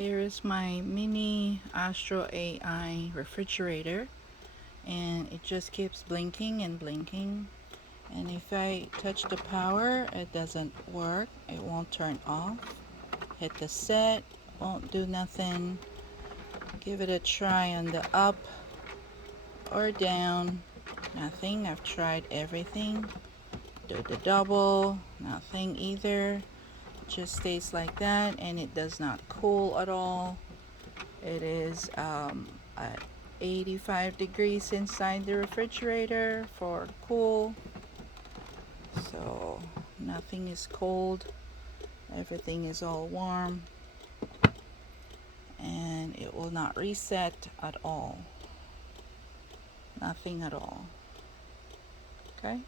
Here is my mini ASTRO Ai refrigerator, and it just keeps blinking and blinking. And if I touch the power, it doesn't work. It won't turn off. Hit the set, won't do nothing. Give it a try on the up or down. Nothing. I've tried everything. Do the double, nothing either. Just stays like that, and it does not cool at all. It is at 85 degrees inside the refrigerator for cool, so nothing is cold, everything is all warm, and it will not reset at all, nothing at all. Okay.